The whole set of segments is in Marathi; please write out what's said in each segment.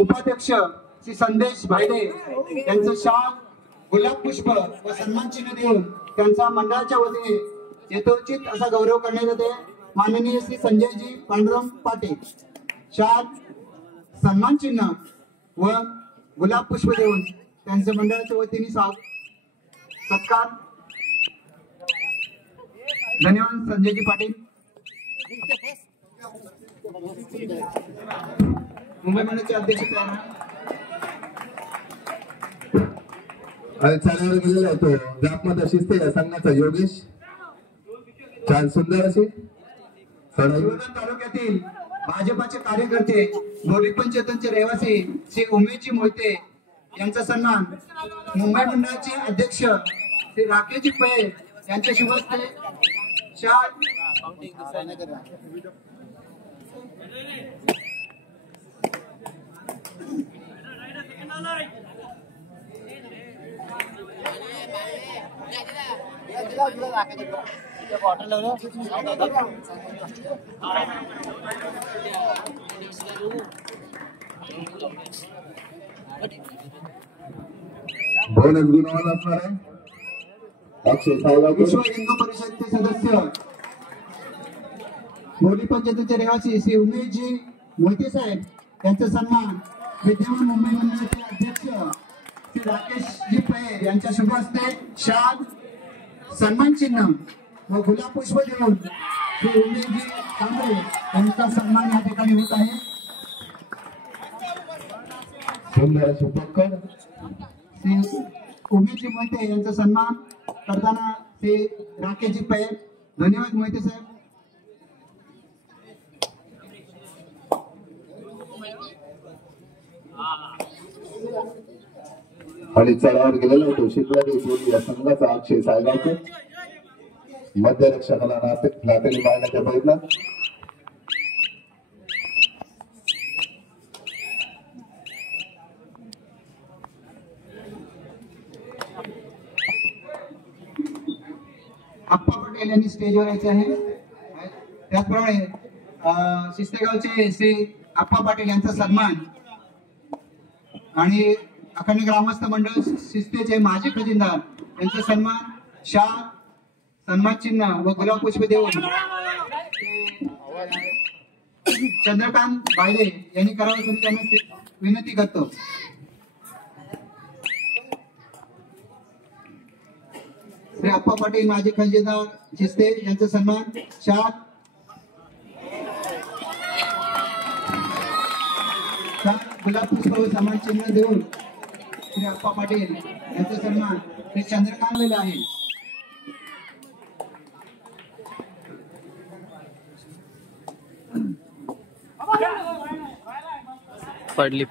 उपाध्यक्ष श्री संदेश भायडे यांचं शाल, गुलाब पुष्प व सन्मान चिन्ह देऊन त्यांचा मंडळाच्या वतीने यथोचित असा गौरव करण्यात येते। माननीय श्री संजयजी पांडुरंग पाटील शाल, सन्मान चिन्ह व गुलाब पुष्प देऊन त्यांच्या मंडळाच्या वतीने सत्कार। धन्यवाद संजयजी पाटील। मुंबई मंडळाचे अध्यक्ष चालणार गेलेला तो जापमध्ये शिस्ते या संघाचा योगेश छान सुंदर अशी शिवधन तालुक्यातील भाजपाचे कार्यकर्ते बोरी पंचायतचे रहिवासी श्री उमेशजी मोहिते यांचा सन्मान मुंबई मंडळाचे अध्यक्ष श्री राकेशजी पै यांच्या शुभ हस्ते शाल, बोनस गुणवाला असणार आहे। विश्व हिंदू परिषदचे सदस्य बोरी पंचायतचे रहिवासी श्री उमेशजी मोहिते साहेब यांचा सन्मान विद्यमान मुंबई मंडळाचे अध्यक्ष श्री राकेशजी पै यांच्या शुभ हस्ते शाल, सन्मान चिन्ह व गुलाब पुष्प देऊन श्री उमेशजी कांबळे यांचा सन्मान या ठिकाणी होत आहे। सुंदर अशी पक्कड श्री उमेशजी मोहिते यांचा सन्मान करताना श्री राकेशजी पै। धन्यवाद मोहिते साहेब। आणि चढावर गेलेला होतो शिकवाडी या संघाचा अक्षय सायगावकर मध्यरक्षकाला नातेने मारण्याच्या प्रयत्नात आप्पा पटेल यांनी स्टेजवर यायचे आहे। त्याचप्रमाणे शिस्तेगावचे श्री आप्पा पाटील यांचा सन्मान आणि अखंड ग्रामस्थ मंडळ शिस्तेचे माजी खजिनदार यांचा सन्मान शाल, सन्मान चिन्ह व गुलाब पुष्प देऊन चंद्रकांत भायडे यांनी करावं म्हणून त्यांना विनंती करतो। श्री आप्पा पाटील माजी खजिनदार शिस्ते यांचा सन्मान शाल, गुलाब पुष्प व सन्मान चिन्ह देऊन श्री आप्पा पाटील यांचा सन्मान श्री चंद्रकांत आहे। पडली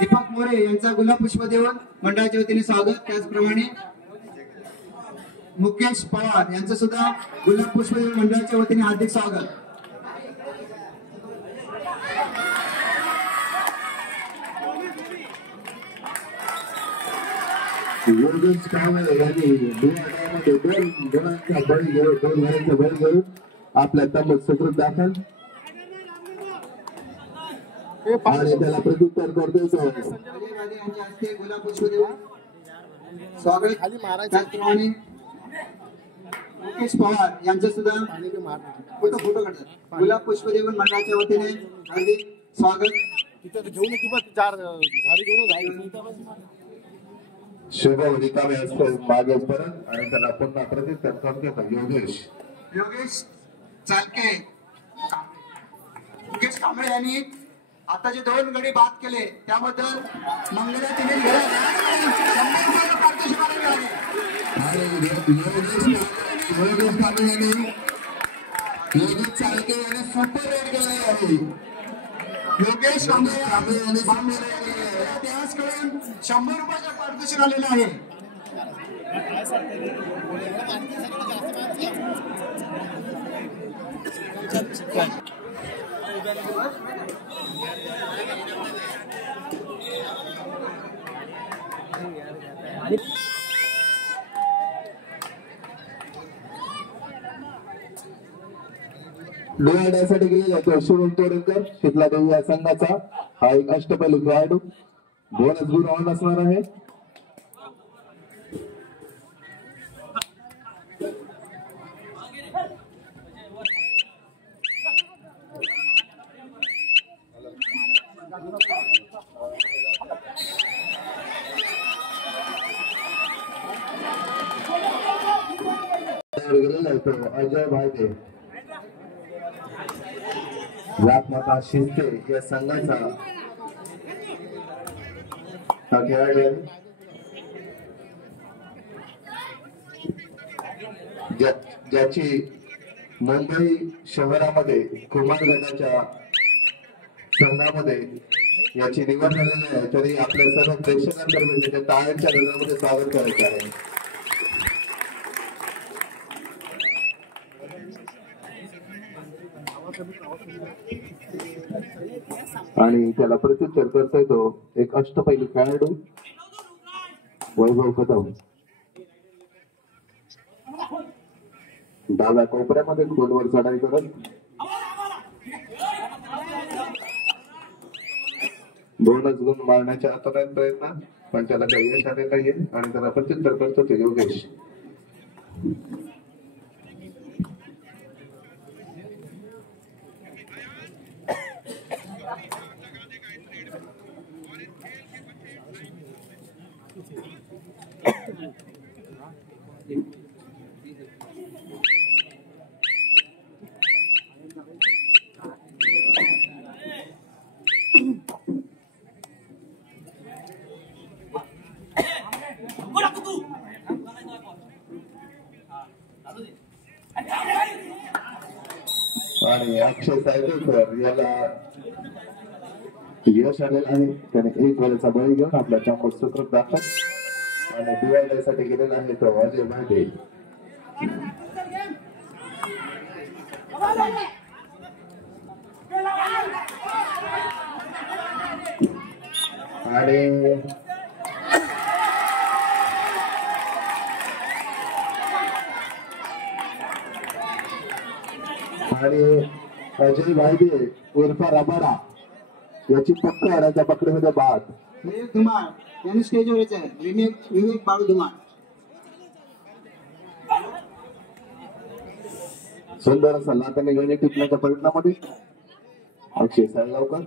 दीपक मोरे यांचा गुलाब पुष्प देऊन मंडळाच्या वतीने स्वागत। त्याचप्रमाणे मुकेश पवार यांचं सुद्धा गुलाब पुष्प देऊन मंडळाच्या वतीने हार्दिक स्वागत। योगेश कांबळे यांनी दोन जणांचा बळी घेऊन आपल्या तंबूत सुखरूप दाखल आणि त्याला प्रत्युत्तर करतोय गुलाब पुष्प देऊन स्वागत। त्याचप्रमाणे मुकेश पवार यांचं सुद्धा फोटो काढतात गुलाब पुष्प देऊन मंडळाच्या वतीने हार्दिक स्वागत। शुभ रिकामे असतो मागे परत आणि त्याला पुन्हा प्रत्युत्तर करतो योगेश चालके मुकेश कांबळे यांनी आता जे 2 गडी बाद केले त्याबद्दल मंगला टीम पारितोषिक आलेले आहे. योगेश चाळके याने सुपर रेड केलेले आहे. योगेश त्याचकडून 100 रुपयाचे पारितोषिक आलेले आहे. डोळ्यासाठी गेलेला तो शिवम तोडकर शितला देवी या संघाचा हा एक अष्टपैलू खेळाडू. बोनस गुण ऑन असणार आहे. अजय भाईदे जातमाता शिंदे या संघाचा हा खेळाडू आहे. ज्याची मुंबई शहरामध्ये कुमार गटाच्या संघामध्ये याची निवड झालेली आहे. तरी आपल्या सर्व प्रेक्षकांतर्फे त्याच्या टाळ्यांच्या गजरामध्ये स्वागत करायचे आहे. आणि त्याला प्रत्युत्तर करतोय तो एक अष्टपैलू खेळाडू वैभव कदम. डाव्या कोपऱ्यामध्ये खोलवर चढाई करत बोनस गुण मारण्याच्या आतुरात प्रयत्न, पण त्याला काही यश आले नाहीये आणि त्याला प्रत्युत्तर करतो ते योगेश. आणि अक्षय सायदेकर याला यश आलेलं आहे. त्याने एक वेळेचा बळी घेऊन आपल्या चमक सूत्र दाखल आणि दिवाळीसाठी गेलेला आहे तो अजय भाईदे. आणि अजय भाईदे उर्फा रबाडा याची पक्का हराच्या पकडीमध्ये बाद. विवेक धुमाळ यांनी स्टेजवर यायचं आहे. विवेक बाळू धुमाळ. सुंदर असा लाटाने गणे टिपण्याच्या प्रयत्नामध्ये अक्षय सायगावकर.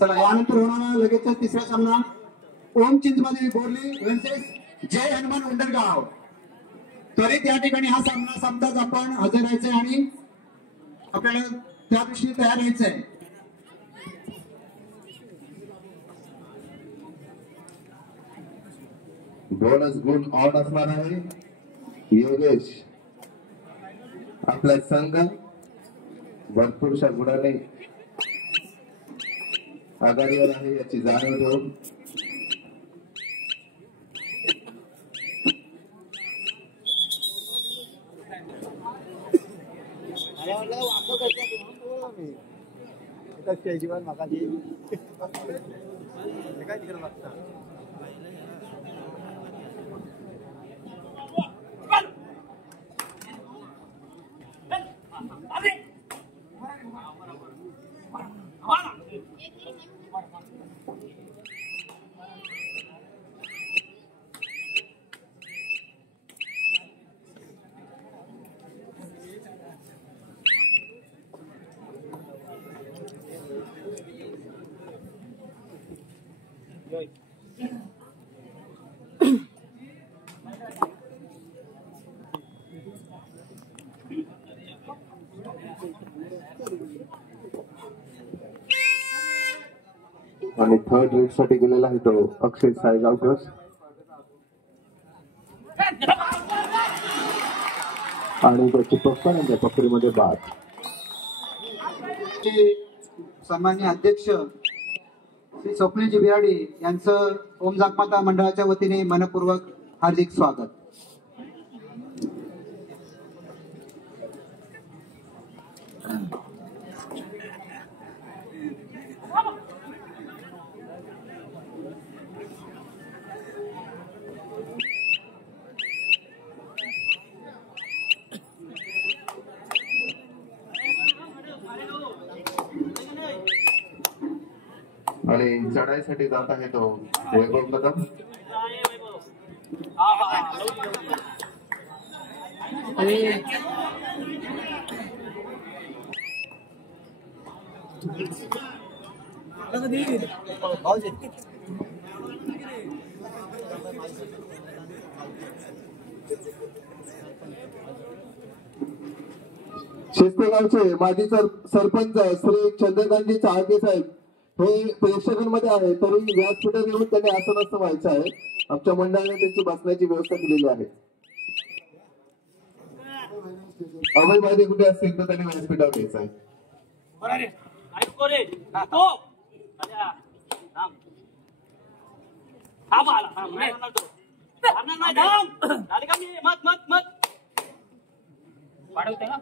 चला यानंतर होणारा लगेच तिसरा सामना ओम चिंचमादेवी बोरली वर्सेस जय हनुमान उंडरगाव. त्वरित या ठिकाणी हा सामना संपताच आपण हजर राहायचंय आणि आपल्याला त्या दृष्टीने तयार राहायचंय. बोनस गुण ऑन असणार आहे. योगेश आपला संघ भरपूरशा गुणाने आघाडीवर आहे याची जाणीव ठेवून आणि थर्ड रेड साठी गेलेला आहे तो अक्षय सायगावकर. आणि त्याची पप्पांच्या पकडीमध्ये बाद. सन्माननीय अध्यक्ष श्री स्वप्नीलजी बिराडे यांचं ओम जागमाता मंडळाच्या वतीने मनपूर्वक हार्दिक स्वागत. आणि चढाईसाठी जात आहे तो वैभव कदम. शेस्तेगावचे माजी सरपंच श्री चंद्रकांतजी चाळके साहेब हे प्रेक्षकांमध्ये आहे, तरी व्यासपीठावर येऊन त्यांनी असं नसतं व्हायचं आहे. आमच्या मंडळाने त्यांची बसण्याची व्यवस्था केलेली आहे. अभय माहिती कुठे असतील तर त्यांनी व्यासपीठावर यायचं आहे. वाढवते का?